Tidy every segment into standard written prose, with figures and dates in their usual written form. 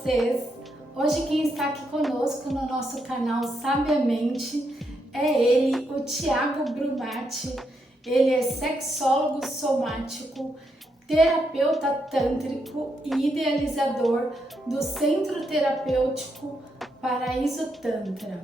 vocês. Hoje quem está aqui conosco no nosso canal Sabiamente é ele, o Thiago Brumati. Ele é sexólogo somático, terapeuta tântrico e idealizador do Centro Terapêutico Paraíso Tantra.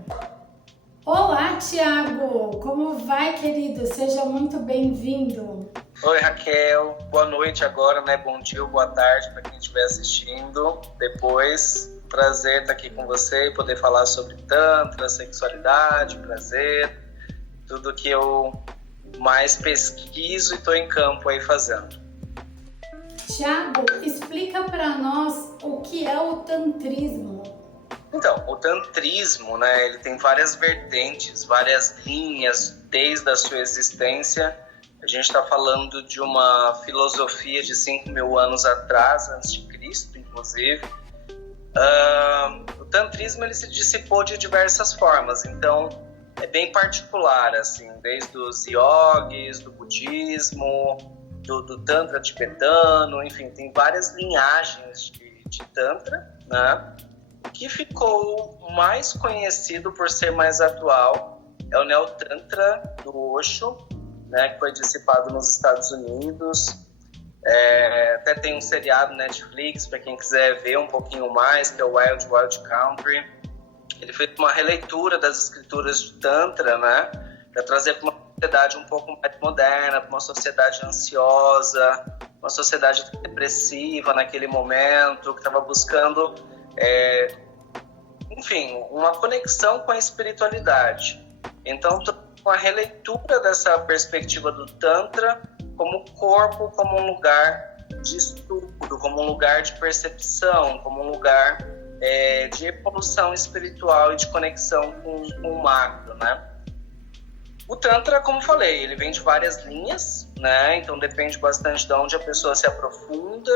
Olá, Thiago! Como vai, querido? Seja muito bem-vindo. Oi, Raquel. Boa noite agora, né? Bom dia ou boa tarde para quem estiver assistindo. Depois, prazer estar aqui com você e poder falar sobre Tantra, sexualidade, prazer, tudo que eu mais pesquiso e estou em campo aí fazendo. Thiago, explica para nós o que é o tantrismo. Então, o tantrismo, né? Ele tem várias vertentes, várias linhas desde a sua existência. A gente está falando de uma filosofia de 5.000 anos atrás, antes de Cristo, inclusive. O tantrismo ele se dissipou de diversas formas, então é bem particular, assim, desde os yogis, do budismo, do tantra tibetano, enfim, tem várias linhagens de tantra, né? O que ficou mais conhecido por ser mais atual é o Neotantra do Osho, né, que foi dissipado nos Estados Unidos. Até tem um seriado Netflix para quem quiser ver um pouquinho mais, que é o Wild Wild Country. Ele fez uma releitura das escrituras de Tantra, né, para trazer para uma sociedade um pouco mais moderna, para uma sociedade ansiosa, uma sociedade depressiva naquele momento, que estava buscando, enfim, uma conexão com a espiritualidade. Então, uma releitura dessa perspectiva do Tantra como corpo, como um lugar de estudo, como um lugar de percepção, como um lugar de evolução espiritual e de conexão com o macro, né? O Tantra, como falei, ele vem de várias linhas, né? Então depende bastante de onde a pessoa se aprofunda,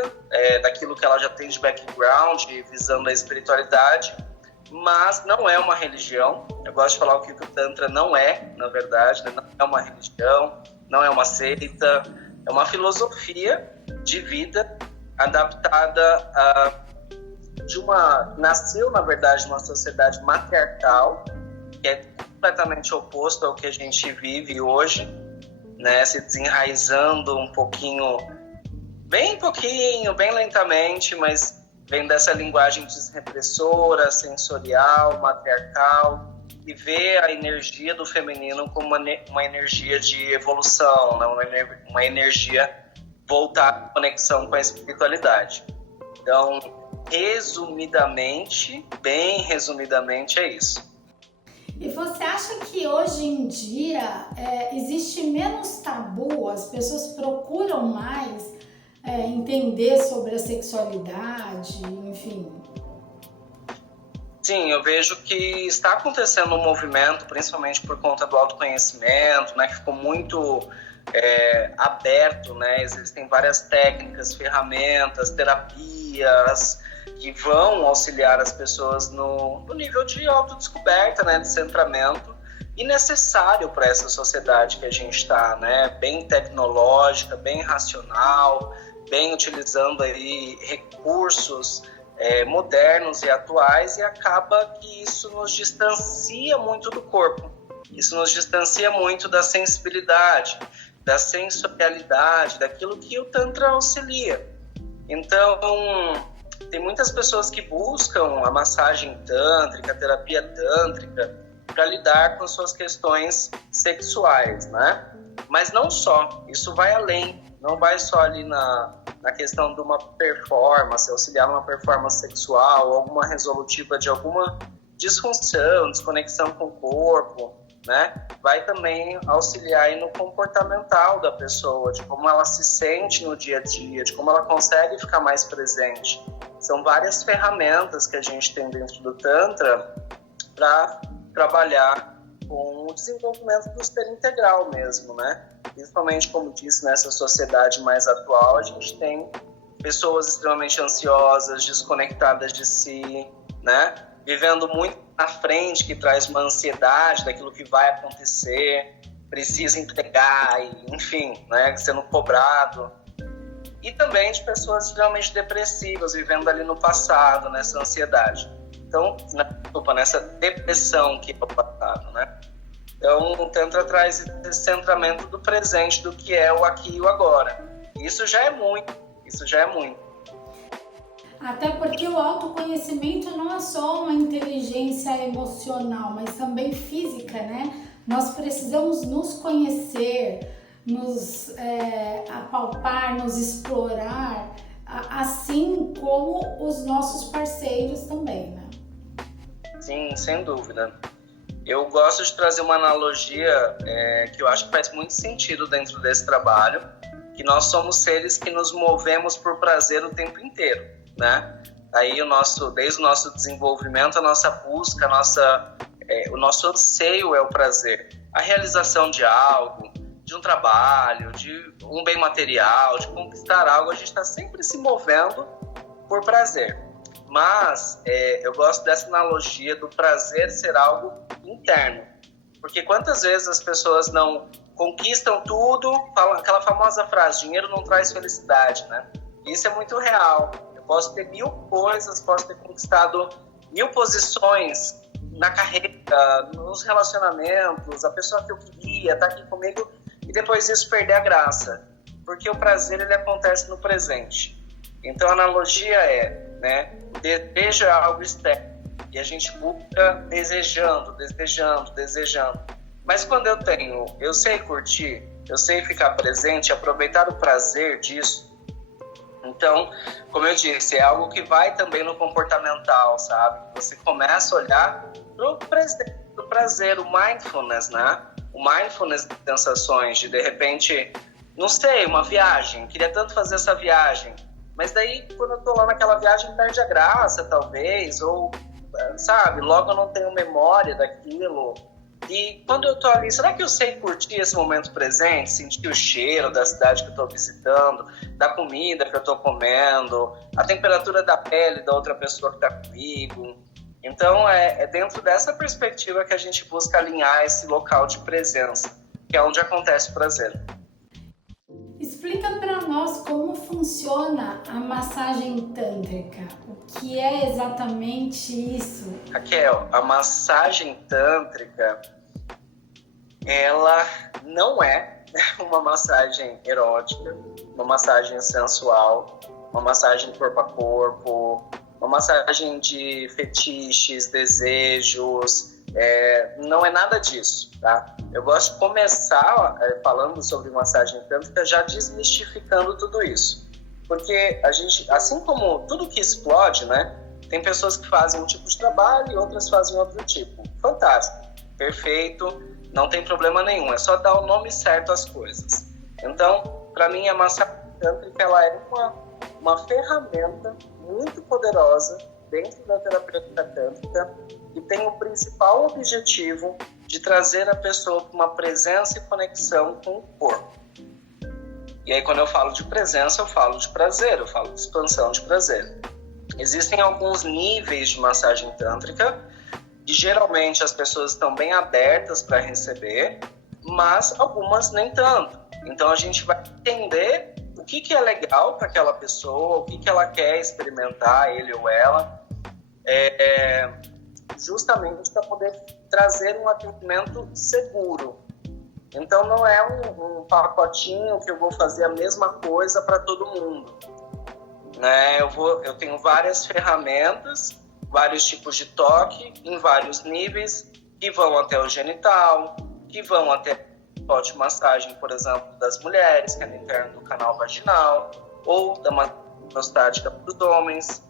daquilo que ela já tem de background, visando a espiritualidade. Mas não é uma religião. Eu gosto de falar o que o Tantra não é, na verdade, né? Não é uma religião, não é uma seita, é uma filosofia de vida adaptada nasceu, na verdade, numa sociedade matriarcal, que é completamente oposto ao que a gente vive hoje, né? Se desenraizando um pouquinho, bem lentamente, mas vem dessa linguagem desrepressora, sensorial, matriarcal, e vê a energia do feminino como uma energia de evolução, né? Uma energia voltada à conexão com a espiritualidade. Então, bem resumidamente, é isso. E você acha que hoje em dia existe menos tabu, as pessoas procuram mais entender sobre a sexualidade, enfim? Sim, eu vejo que está acontecendo um movimento, principalmente por conta do autoconhecimento, né, que ficou muito aberto, né? Existem várias técnicas, ferramentas, terapias que vão auxiliar as pessoas no nível de autodescoberta, né, de centramento, e necessário para essa sociedade que a gente está, né? Bem tecnológica, bem racional, bem utilizando aí recursos modernos e atuais, e acaba que isso nos distancia muito do corpo, isso nos distancia muito da sensibilidade, da sensorialidade, daquilo que o Tantra auxilia. Então, tem muitas pessoas que buscam a massagem tântrica, a terapia tântrica, para lidar com suas questões sexuais, né? Mas não só, isso vai além. Não vai só ali na questão de uma performance, auxiliar numa performance sexual, alguma resolutiva de alguma disfunção, desconexão com o corpo, né? Vai também auxiliar aí no comportamental da pessoa, de como ela se sente no dia a dia, de como ela consegue ficar mais presente. São várias ferramentas que a gente tem dentro do Tantra para trabalhar com o desenvolvimento do ser integral mesmo, né? Principalmente, como disse, nessa sociedade mais atual, a gente tem pessoas extremamente ansiosas, desconectadas de si, né? Vivendo muito na frente, que traz uma ansiedade daquilo que vai acontecer, precisa entregar, enfim, né? Sendo cobrado. e também de pessoas extremamente depressivas, vivendo ali no passado, nessa ansiedade. Então, nessa depressão que é o passado, né? Então, o Tantra traz esse centramento do presente, do que é o aqui e o agora. Isso já é muito. Até porque o autoconhecimento não é só uma inteligência emocional, mas também física, né? Nós precisamos nos conhecer, nos apalpar, nos explorar, assim como os nossos parceiros também, né? Sim, sem dúvida. Eu gosto de trazer uma analogia que eu acho que faz muito sentido dentro desse trabalho, que nós somos seres que nos movemos por prazer o tempo inteiro, né? Aí desde o nosso desenvolvimento, a nossa busca, o nosso anseio é o prazer. A realização de algo, de um trabalho, de um bem material, de conquistar algo, a gente está sempre se movendo por prazer. Mas eu gosto dessa analogia do prazer ser algo interno. Porque quantas vezes as pessoas não conquistam tudo, falam aquela famosa frase, dinheiro não traz felicidade, né? Isso é muito real. Eu posso ter 1000 coisas, posso ter conquistado 1000 posições na carreira, nos relacionamentos, a pessoa que eu queria tá aqui comigo, e depois isso perder a graça. Porque o prazer, ele acontece no presente. Então a analogia né? O desejo é algo externo e a gente busca desejando. Mas quando eu sei curtir, eu sei ficar presente, aproveitar o prazer disso. Então, como eu disse, é algo que vai também no comportamental, sabe? Você começa a olhar pro prazer, o mindfulness, né? O mindfulness de sensações, de repente, não sei, uma viagem, queria tanto fazer essa viagem. Mas daí, quando eu tô lá naquela viagem, perde a graça, talvez, ou, sabe, logo eu não tenho memória daquilo. E quando eu tô ali, será que eu sei curtir esse momento presente, sentir o cheiro da cidade que eu tô visitando, da comida que eu tô comendo, a temperatura da pele da outra pessoa que tá comigo? Então, é dentro dessa perspectiva que a gente busca alinhar esse local de presença, que é onde acontece o prazer. Explica para nós como funciona a massagem tântrica. O que é exatamente isso? Raquel, a massagem tântrica, ela não é uma massagem erótica, uma massagem sensual, uma massagem corpo a corpo, uma massagem de fetiches, desejos, não é nada disso, tá? Eu gosto de começar falando sobre massagem tântrica, já desmistificando tudo isso. Porque a gente, assim como tudo que explode, né? Tem pessoas que fazem um tipo de trabalho e outras fazem outro tipo. Fantástico, perfeito, não tem problema nenhum. É só dar o nome certo às coisas. Então, para mim, a massagem tântrica, ela é uma ferramenta muito poderosa dentro da terapêutica tântrica e tem o principal objetivo de trazer a pessoa para uma presença e conexão com o corpo. E aí, quando eu falo de presença, eu falo de prazer, eu falo de expansão de prazer. Existem alguns níveis de massagem tântrica e geralmente as pessoas estão bem abertas para receber, mas algumas nem tanto. Então a gente vai entender o que é legal para aquela pessoa, o que ela quer experimentar, ele ou ela, justamente para poder trazer um atendimento seguro. Então não é um pacotinho que eu vou fazer a mesma coisa para todo mundo, né? Eu tenho várias ferramentas, vários tipos de toque, em vários níveis, que vão até o genital, que vão até a de massagem, por exemplo, das mulheres, que é no interno do canal vaginal, ou da massagem prostática para os homens,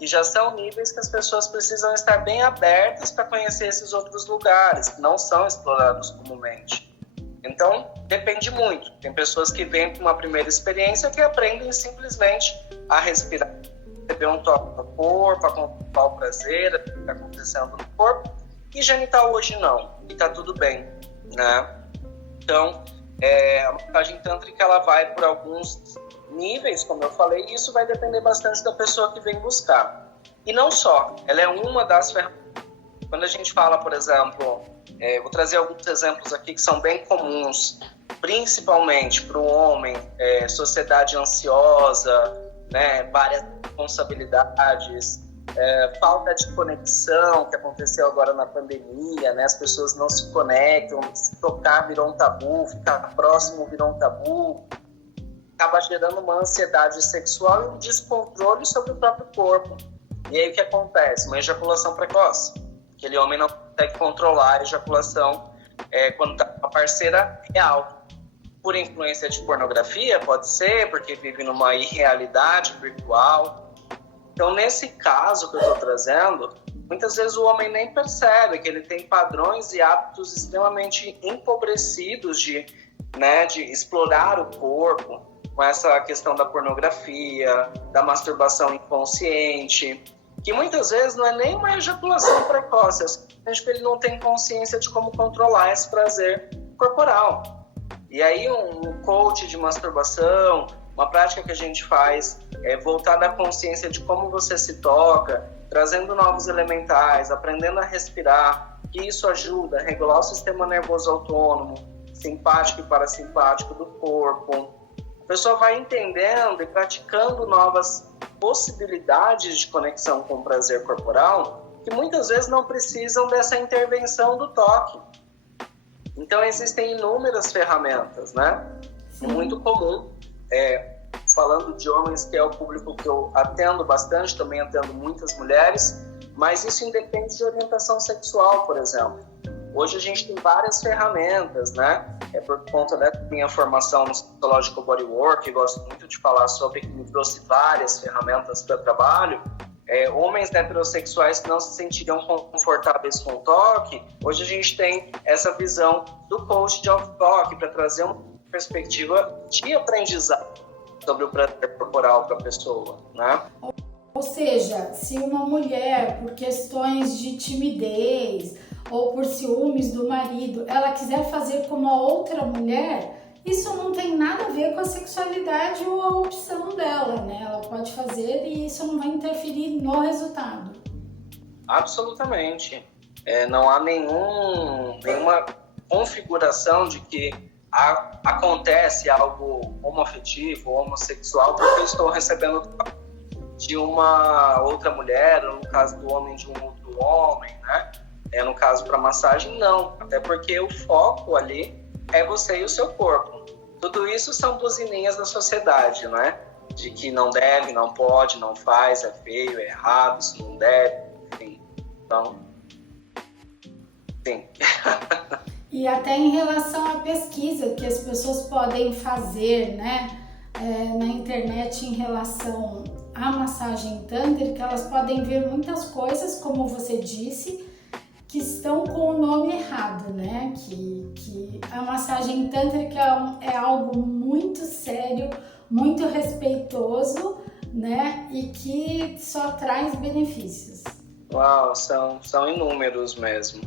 e já são níveis que as pessoas precisam estar bem abertas para conhecer esses outros lugares, que não são explorados comumente. Então, depende muito. Tem pessoas que vêm com uma primeira experiência que aprendem simplesmente a respirar, receber um toque no corpo, a contemplar o prazer, o que está acontecendo no corpo, e genital hoje não, e está tudo bem, né? Então, a massagem tântrica, ela vai por alguns níveis, como eu falei, e isso vai depender bastante da pessoa que vem buscar. E não só, ela é uma das ferramentas. Quando a gente fala, por exemplo, vou trazer alguns exemplos aqui que são bem comuns principalmente para o homem, sociedade ansiosa, né, várias responsabilidades, falta de conexão, que aconteceu agora na pandemia, né, as pessoas não se conectam, se tocar virou um tabu, ficar próximo virou um tabu, acaba gerando uma ansiedade sexual e um descontrole sobre o próprio corpo. E aí o que acontece? Uma ejaculação precoce. Aquele homem não consegue controlar a ejaculação quando está com uma parceira real. Por influência de pornografia, pode ser, porque vive numa irrealidade virtual. Então, nesse caso que eu estou trazendo, muitas vezes o homem nem percebe que ele tem padrões e hábitos extremamente empobrecidos de explorar o corpo, com essa questão da pornografia, da masturbação inconsciente, que muitas vezes não é nem uma ejaculação precoce, é simplesmente que ele não tem consciência de como controlar esse prazer corporal. E aí um coach de masturbação, uma prática que a gente faz voltada à consciência de como você se toca, trazendo novos elementais, aprendendo a respirar, que isso ajuda a regular o sistema nervoso autônomo, simpático e parasimpático do corpo. A pessoa vai entendendo e praticando novas possibilidades de conexão com o prazer corporal, que muitas vezes não precisam dessa intervenção do toque. Então, existem inúmeras ferramentas, né? É muito comum, falando de homens, que é o público que eu atendo bastante, também atendo muitas mulheres, mas isso independe de orientação sexual, por exemplo. Hoje a gente tem várias ferramentas, né? Por conta da minha formação no Sexological Bodywork, gosto muito de falar sobre, que me trouxe várias ferramentas para trabalho. Homens heterossexuais que não se sentiriam confortáveis com o toque, hoje a gente tem essa visão do coach de auto-toque para trazer uma perspectiva de aprendizado sobre o prazer corporal para a pessoa, né? Ou seja, se uma mulher, por questões de timidez ou por ciúmes do marido, ela quiser fazer como a outra mulher, isso não tem nada a ver com a sexualidade ou a opção dela, né? Ela pode fazer e isso não vai interferir no resultado. Absolutamente. Não há nenhuma configuração de que acontece algo homoafetivo ou homossexual porque eu estou recebendo de uma outra mulher, ou no caso do homem de um outro homem, né? No caso para massagem, não. Até porque o foco ali é você e o seu corpo. Tudo isso são buzininhas da sociedade, né? De que não deve, não pode, não faz, é feio, é errado, isso não deve, enfim. Então, sim. E até em relação à pesquisa que as pessoas podem fazer, né? Na internet em relação à massagem tântrica, elas podem ver muitas coisas, como você disse, que estão com o nome errado, né? Que a massagem tântrica é algo muito sério, muito respeitoso, né? E que só traz benefícios. Uau, são inúmeros mesmo.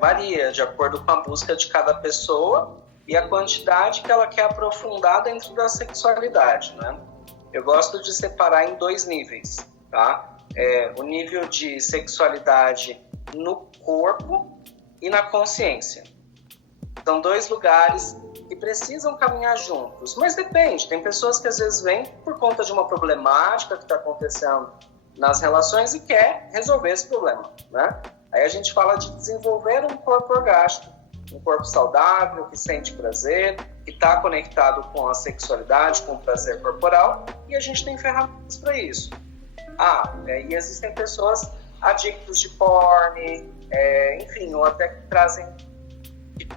Varia de acordo com a busca de cada pessoa e a quantidade que ela quer aprofundar dentro da sexualidade, né? Eu gosto de separar em 2 níveis, tá? O nível de sexualidade no corpo e na consciência. São 2 lugares que precisam caminhar juntos, mas depende. Tem pessoas que às vezes vêm por conta de uma problemática que está acontecendo nas relações e quer resolver esse problema, né? Aí a gente fala de desenvolver um corpo orgástico, um corpo saudável, que sente prazer, que está conectado com a sexualidade, com o prazer corporal, e a gente tem ferramentas para isso. E existem pessoas adictos de porn, enfim, ou até que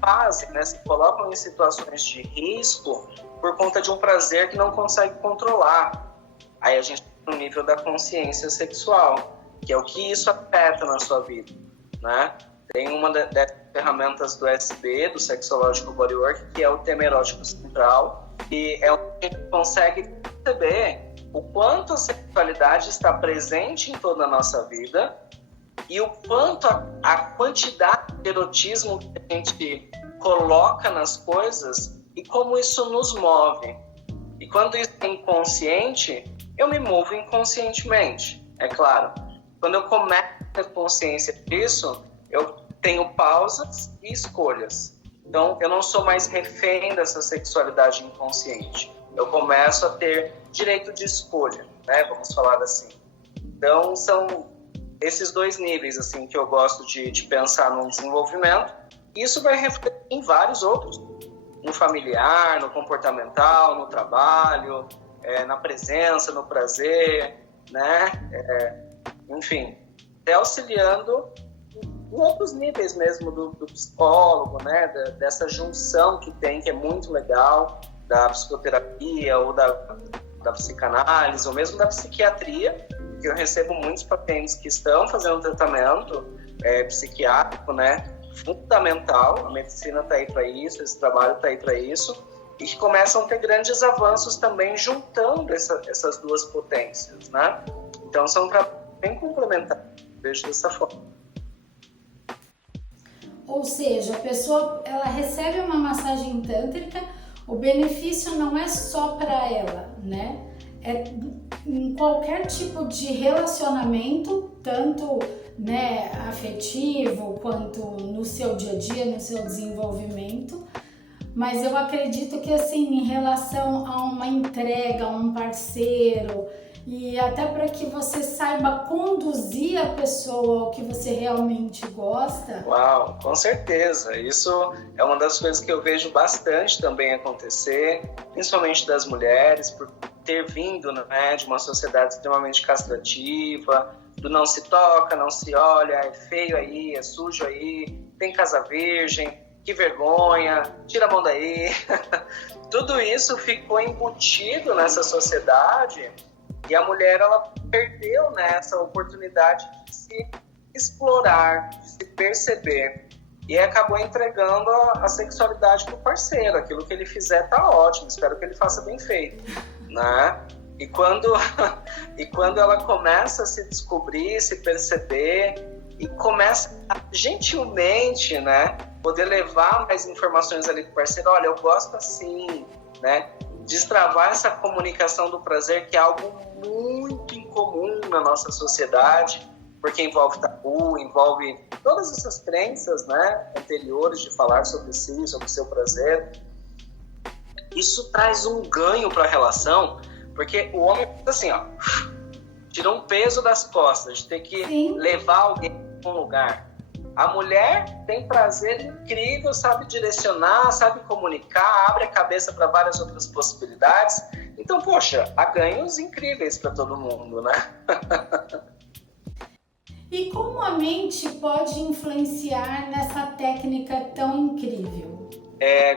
fazem, né, se colocam em situações de risco por conta de um prazer que não consegue controlar. Aí a gente tem o nível da consciência sexual, que é o que isso afeta na sua vida, né? Tem uma das ferramentas do SB, do Sexological Bodywork, que é o tema erótico central, e é onde a gente consegue perceber o quanto a sexualidade está presente em toda a nossa vida e o quanto a quantidade de erotismo que a gente coloca nas coisas e como isso nos move. E quando isso é inconsciente, eu me movo inconscientemente, é claro. Quando eu começo a ter consciência disso, eu tenho pausas e escolhas. Então, eu não sou mais refém dessa sexualidade inconsciente. Eu começo a ter direito de escolha, né? Vamos falar assim. Então, são esses dois níveis assim que eu gosto de pensar no desenvolvimento. Isso vai refletir em vários outros. No familiar, no comportamental, no trabalho, na presença, no prazer, né? Enfim, até auxiliando em outros níveis mesmo do psicólogo, né? Dessa junção que tem, que é muito legal, da psicoterapia ou da psicanálise, ou mesmo da psiquiatria, que eu recebo muitos pacientes que estão fazendo tratamento psiquiátrico, né? Fundamental, a medicina está aí para isso, esse trabalho está aí para isso, e que começam a ter grandes avanços também juntando essas duas potências, né? Então são trabalhos bem complementares, vejo dessa forma. Ou seja, a pessoa ela recebe uma massagem tântrica, o benefício não é só para ela, né? É em qualquer tipo de relacionamento, tanto, né, afetivo quanto no seu dia a dia, no seu desenvolvimento. Mas eu acredito que assim, em relação a uma entrega, a um parceiro, e até para que você saiba conduzir a pessoa ao que você realmente gosta. Uau, com certeza. Isso é uma das coisas que eu vejo bastante também acontecer, principalmente das mulheres, por ter vindo, né, de uma sociedade extremamente castrativa, do não se toca, não se olha, é feio aí, é sujo aí, tem casa virgem, que vergonha, tira a mão daí. Tudo isso ficou embutido nessa sociedade. E a mulher, ela perdeu, né, essa oportunidade de se explorar, de se perceber. E acabou entregando a sexualidade para o parceiro. Aquilo que ele fizer tá ótimo, espero que ele faça bem feito, né? E quando ela começa a se descobrir, se perceber, e começa a, gentilmente, né, poder levar mais informações ali para o parceiro, olha, eu gosto assim, né? Destravar essa comunicação do prazer, que é algo muito incomum na nossa sociedade, porque envolve tabu, envolve todas essas crenças, né, anteriores de falar sobre si, sobre o seu prazer. Isso traz um ganho para a relação, porque o homem, assim, ó, tira um peso das costas de ter que levar alguém para um lugar. A mulher tem prazer incrível, sabe direcionar, sabe comunicar, abre a cabeça para várias outras possibilidades. Então, poxa, há ganhos incríveis para todo mundo, né? E como a mente pode influenciar nessa técnica tão incrível?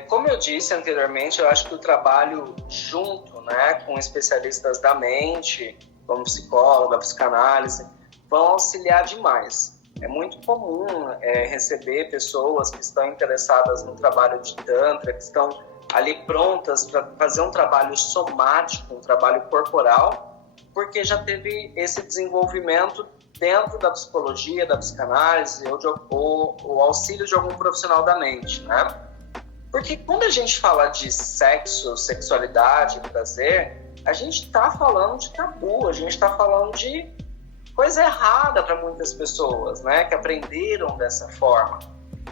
Como eu disse anteriormente, eu acho que o trabalho junto, né, com especialistas da mente, como psicóloga, psicanálise, vão auxiliar demais. É muito comum receber pessoas que estão interessadas no trabalho de Tantra, que estão ali prontas para fazer um trabalho somático, um trabalho corporal, porque já teve esse desenvolvimento dentro da psicologia, da psicanálise ou auxílio de algum profissional da mente, né? Porque quando a gente fala de sexo, sexualidade, prazer, a gente está falando de tabu, a gente está falando de coisa errada para muitas pessoas, né, que aprenderam dessa forma.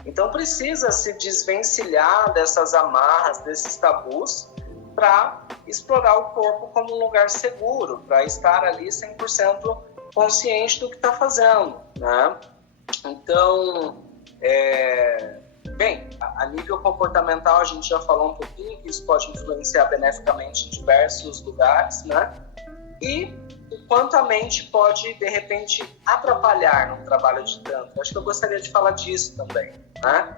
Então precisa se desvencilhar dessas amarras, desses tabus, para explorar o corpo como um lugar seguro, para estar ali 100% consciente do que está fazendo, né? Então, bem, a nível comportamental a gente já falou um pouquinho que isso pode influenciar beneficamente em diversos lugares, né? E o quanto a mente pode, de repente, atrapalhar no trabalho de Tantra. Acho que eu gostaria de falar disso também, né?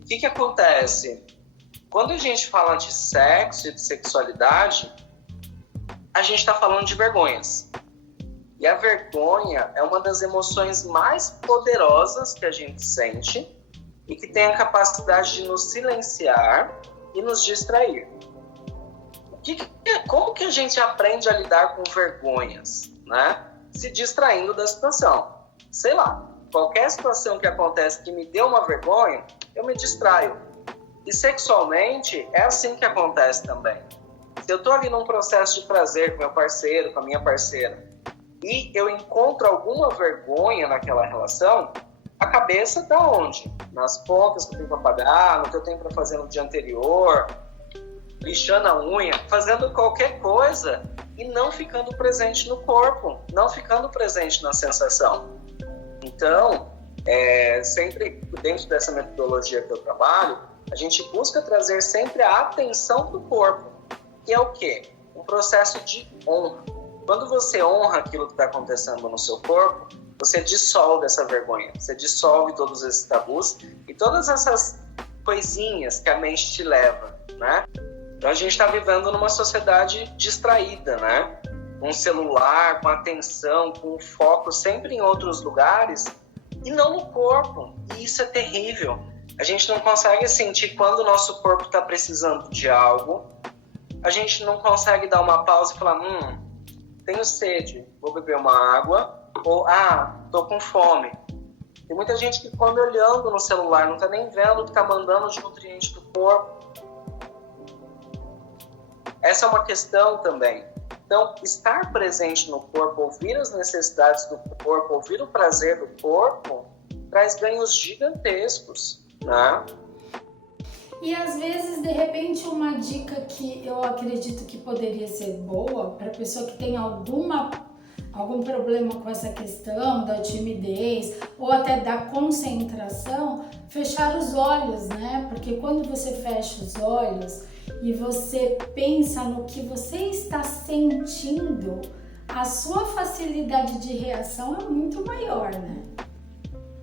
O que acontece? Quando a gente fala de sexo e de sexualidade, a gente está falando de vergonhas. E a vergonha é uma das emoções mais poderosas que a gente sente e que tem a capacidade de nos silenciar e nos distrair. Como que a gente aprende a lidar com vergonhas, né? Se distraindo da situação. Sei lá, qualquer situação que acontece que me dê uma vergonha, eu me distraio. E sexualmente é assim que acontece também. Se eu estou ali num processo de prazer com meu parceiro, com a minha parceira, e eu encontro alguma vergonha naquela relação, A cabeça está onde? Nas contas que eu tenho para pagar, no que eu tenho para fazer no dia anterior, lixando a unha, fazendo qualquer coisa e não ficando presente no corpo, não ficando presente na sensação. Então, sempre dentro dessa metodologia que eu trabalho, a gente busca trazer sempre a atenção do corpo, que é o quê? Um processo de honra. Quando você honra aquilo que está acontecendo no seu corpo, você dissolve essa vergonha, você dissolve todos esses tabus e todas essas coisinhas que a mente te leva, né? Então a gente está vivendo numa sociedade distraída, né? Com o celular, com a atenção, com o foco sempre em outros lugares e não no corpo. E isso é terrível. A gente não consegue sentir quando o nosso corpo está precisando de algo. A gente não consegue dar uma pausa e falar, tenho sede, vou beber uma água. Ou, tô com fome. Tem muita gente que come olhando no celular, não está nem vendo o que está mandando de nutriente para o corpo. Essa é uma questão também. Então, estar presente no corpo, ouvir as necessidades do corpo, ouvir o prazer do corpo, traz ganhos gigantescos, né? E às vezes, de repente, uma dica que eu acredito que poderia ser boa para a pessoa que tem algum problema com essa questão da timidez ou até da concentração, fechar os olhos, né? Porque quando você fecha os olhos e você pensa no que você está sentindo, a sua facilidade de reação é muito maior, né?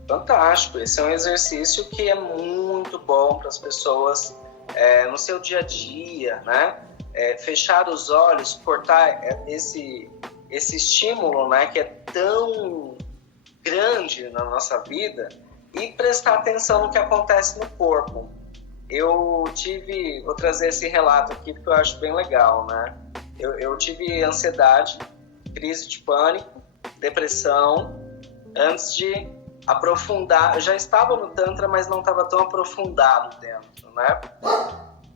Fantástico! Esse é um exercício que é muito bom para as pessoas no seu dia a dia, né? Fechar os olhos, cortar esse estímulo, né, que é tão grande na nossa vida e prestar atenção no que acontece no corpo. Vou trazer esse relato aqui porque eu acho bem legal, né? Eu tive ansiedade, crise de pânico, depressão, antes de aprofundar. Eu já estava no Tantra, mas não estava tão aprofundado dentro, né?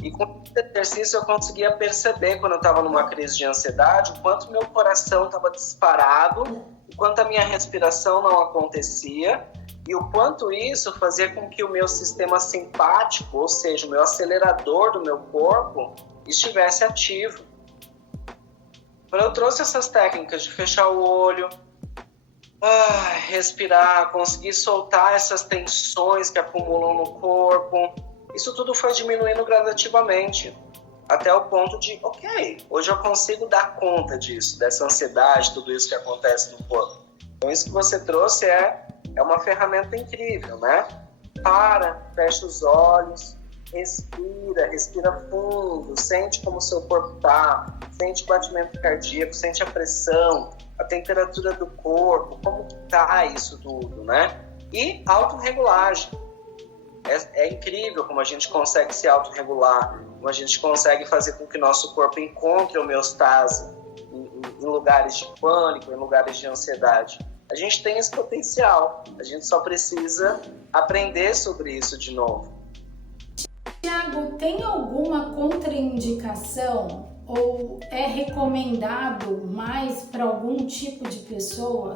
E com esse exercício eu conseguia perceber, quando eu estava numa crise de ansiedade, o quanto meu coração estava disparado, o quanto a minha respiração não acontecia e o quanto isso fazia com que o meu sistema simpático, ou seja, o meu acelerador do meu corpo, estivesse ativo. Quando eu trouxe essas técnicas de fechar o olho, respirar, conseguir soltar essas tensões que acumulam no corpo, isso tudo foi diminuindo gradativamente, até o ponto de, hoje eu consigo dar conta disso, dessa ansiedade, tudo isso que acontece no corpo. Então isso que você trouxe é uma ferramenta incrível, né? Fecha os olhos, respira fundo, sente como o seu corpo está, sente o batimento cardíaco, sente a pressão, a temperatura do corpo, como que está isso tudo, né? E autorregulagem. É incrível como a gente consegue se autorregular, como a gente consegue fazer com que nosso corpo encontre homeostase em lugares de pânico, em lugares de ansiedade. A gente tem esse potencial, a gente só precisa aprender sobre isso de novo. Tiago, tem alguma contraindicação ou é recomendado mais para algum tipo de pessoa?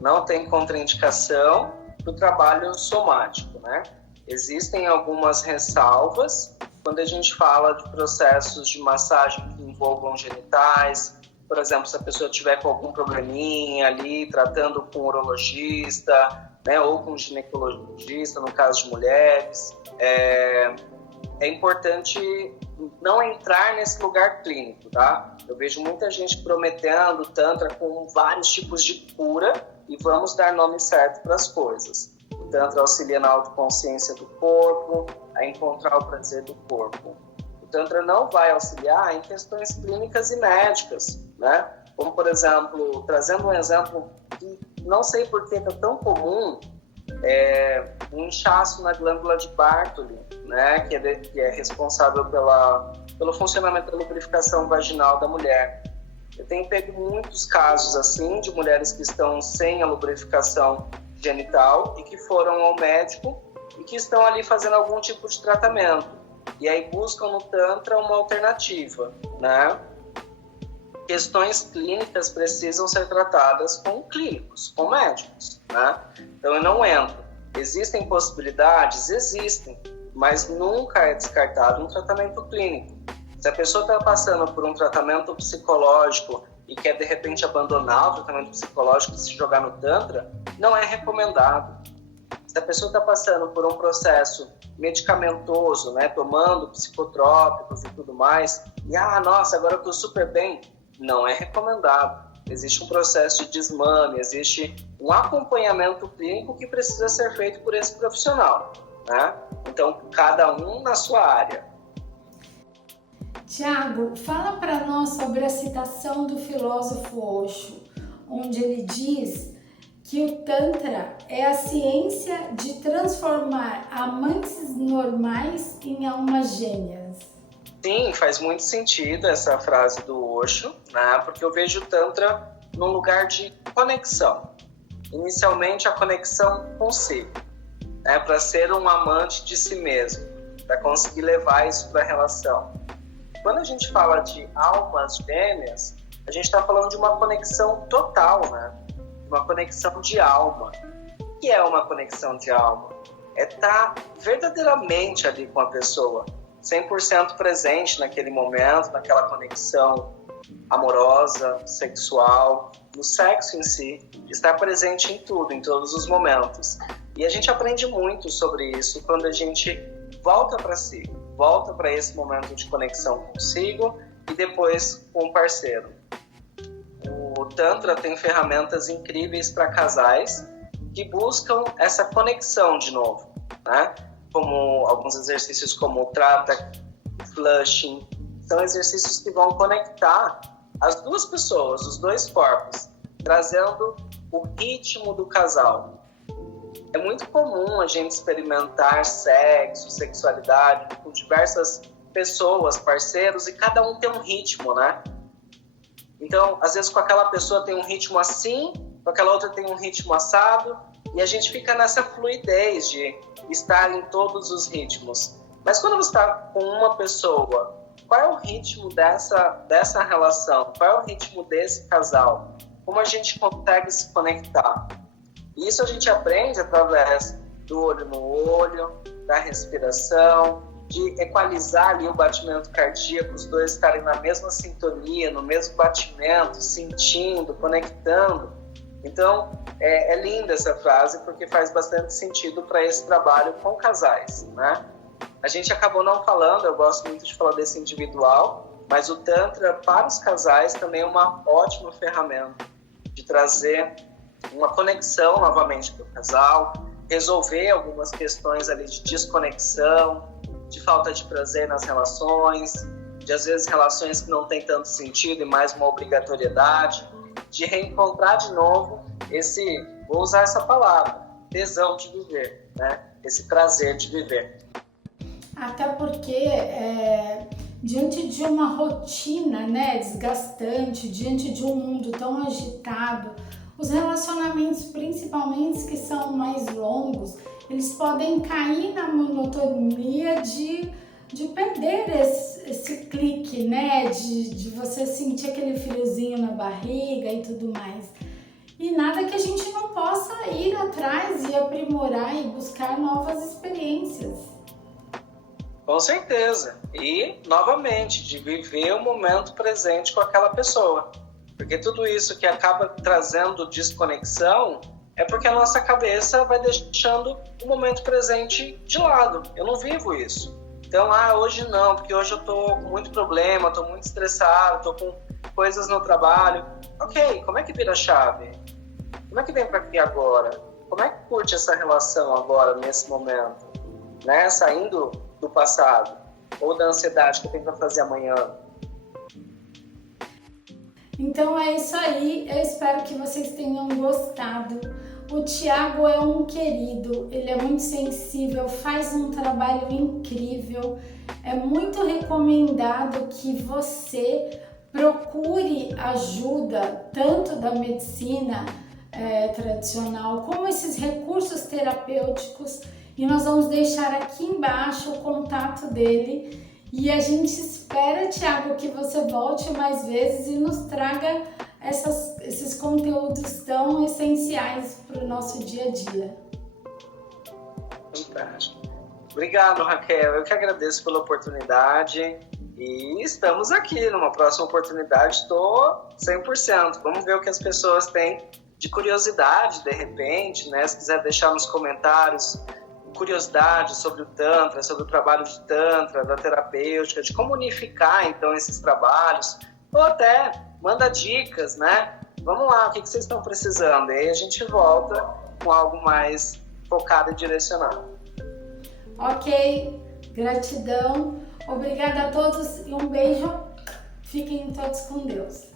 Não tem contraindicação do trabalho somático, né? Existem algumas ressalvas quando a gente fala de processos de massagem que envolvam genitais, por exemplo, se a pessoa tiver com algum probleminha ali, tratando com um urologista, né, ou com um ginecologista, no caso de mulheres, é importante não entrar nesse lugar clínico, tá? Eu vejo muita gente prometendo Tantra com vários tipos de cura e vamos dar nome certo para as coisas. O Tantra auxilia na autoconsciência do corpo, a encontrar o prazer do corpo. O Tantra não vai auxiliar em questões clínicas e médicas, né? Como, por exemplo, trazendo um exemplo que não sei por que é tão comum, um inchaço na glândula de Bartoli, né? Que é responsável pelo funcionamento da lubrificação vaginal da mulher. Eu tenho pego muitos casos assim de mulheres que estão sem a lubrificação genital e que foram ao médico e que estão ali fazendo algum tipo de tratamento. E aí buscam no Tantra uma alternativa, né? questões clínicas precisam ser tratadas com clínicos, com médicos, né? Então eu não entro. Existem possibilidades? Existem, mas nunca é descartado um tratamento clínico. Se a pessoa está passando por um tratamento psicológico e quer de repente abandonar o tratamento psicológico e se jogar no Tantra, não é recomendado. Se a pessoa está passando por um processo medicamentoso, né, tomando psicotrópicos e tudo mais, e nossa, agora eu estou super bem, não é recomendado. Existe um processo de desmame, existe um acompanhamento clínico que precisa ser feito por esse profissional, né? Então, cada um na sua área. Tiago, fala para nós sobre a citação do filósofo Osho, onde ele diz que o Tantra é a ciência de transformar amantes normais em almas gêmeas. Sim, faz muito sentido essa frase do Osho, né? Porque eu vejo o Tantra num lugar de conexão. Inicialmente, a conexão consigo, né? Para ser um amante de si mesmo, para conseguir levar isso para a relação. Quando a gente fala de almas gêmeas, a gente está falando de uma conexão total, né? Uma conexão de alma. O que é uma conexão de alma? É estar verdadeiramente ali com a pessoa, 100% presente naquele momento, naquela conexão amorosa, sexual, no sexo em si, estar presente em tudo, em todos os momentos. E a gente aprende muito sobre isso quando a gente volta para si, volta para esse momento de conexão consigo e depois com o parceiro. O Tantra tem ferramentas incríveis para casais que buscam essa conexão de novo, né? Como alguns exercícios como o Trata, Flushing, são exercícios que vão conectar as duas pessoas, os dois corpos, trazendo o ritmo do casal. É muito comum a gente experimentar sexo, sexualidade com diversas pessoas, parceiros, e cada um tem um ritmo, né? Então, às vezes com aquela pessoa tem um ritmo assim, com aquela outra tem um ritmo assado, e a gente fica nessa fluidez de estar em todos os ritmos. Mas quando você está com uma pessoa, qual é o ritmo dessa relação? Qual é o ritmo desse casal? Como a gente consegue se conectar? E isso a gente aprende através do olho no olho, da respiração, de equalizar ali o batimento cardíaco, os dois estarem na mesma sintonia, no mesmo batimento, sentindo, conectando. Então, é linda essa frase porque faz bastante sentido para esse trabalho com casais, né? A gente acabou não falando, eu gosto muito de falar desse individual, mas o Tantra para os casais também é uma ótima ferramenta de trazer uma conexão novamente para o casal, resolver algumas questões ali de desconexão, de falta de prazer nas relações, de às vezes relações que não têm tanto sentido e mais uma obrigatoriedade, de reencontrar de novo vou usar essa palavra, tesão de viver, né? Esse prazer de viver. Até porque diante de uma rotina, né, desgastante, diante de um mundo tão agitado, os relacionamentos, principalmente que são mais longos, eles podem cair na monotonia de perder esse clique, né? De você sentir aquele friozinho na barriga e tudo mais. E nada que a gente não possa ir atrás e aprimorar e buscar novas experiências. Com certeza. E, novamente, de viver o momento presente com aquela pessoa. Porque tudo isso que acaba trazendo desconexão é porque a nossa cabeça vai deixando o momento presente de lado. Eu não vivo isso. Então, hoje não, porque hoje eu tô com muito problema, tô muito estressado, tô com coisas no trabalho. Ok, como é que vira a chave? Como é que vem para aqui agora? Como é que curte essa relação agora, nesse momento? Né? Saindo do passado ou da ansiedade que eu tenho para fazer amanhã. Então é isso aí, eu espero que vocês tenham gostado. O Tiago é um querido, ele é muito sensível, faz um trabalho incrível. É muito recomendado que você procure ajuda tanto da medicina tradicional como esses recursos terapêuticos, e nós vamos deixar aqui embaixo o contato dele. E a gente espera, Thiago, que você volte mais vezes e nos traga esses conteúdos tão essenciais para o nosso dia a dia. Fantástico. Obrigado, Raquel. Eu que agradeço pela oportunidade e estamos aqui numa próxima oportunidade. Estou 100%. Vamos ver o que as pessoas têm de curiosidade, de repente, né? Se quiser deixar nos comentários curiosidade sobre o Tantra, sobre o trabalho de Tantra, da terapêutica, de como unificar, então, esses trabalhos, ou até manda dicas, né? Vamos lá, o que vocês estão precisando? E aí a gente volta com algo mais focado e direcionado. Ok, gratidão. Obrigada a todos e um beijo. Fiquem todos com Deus.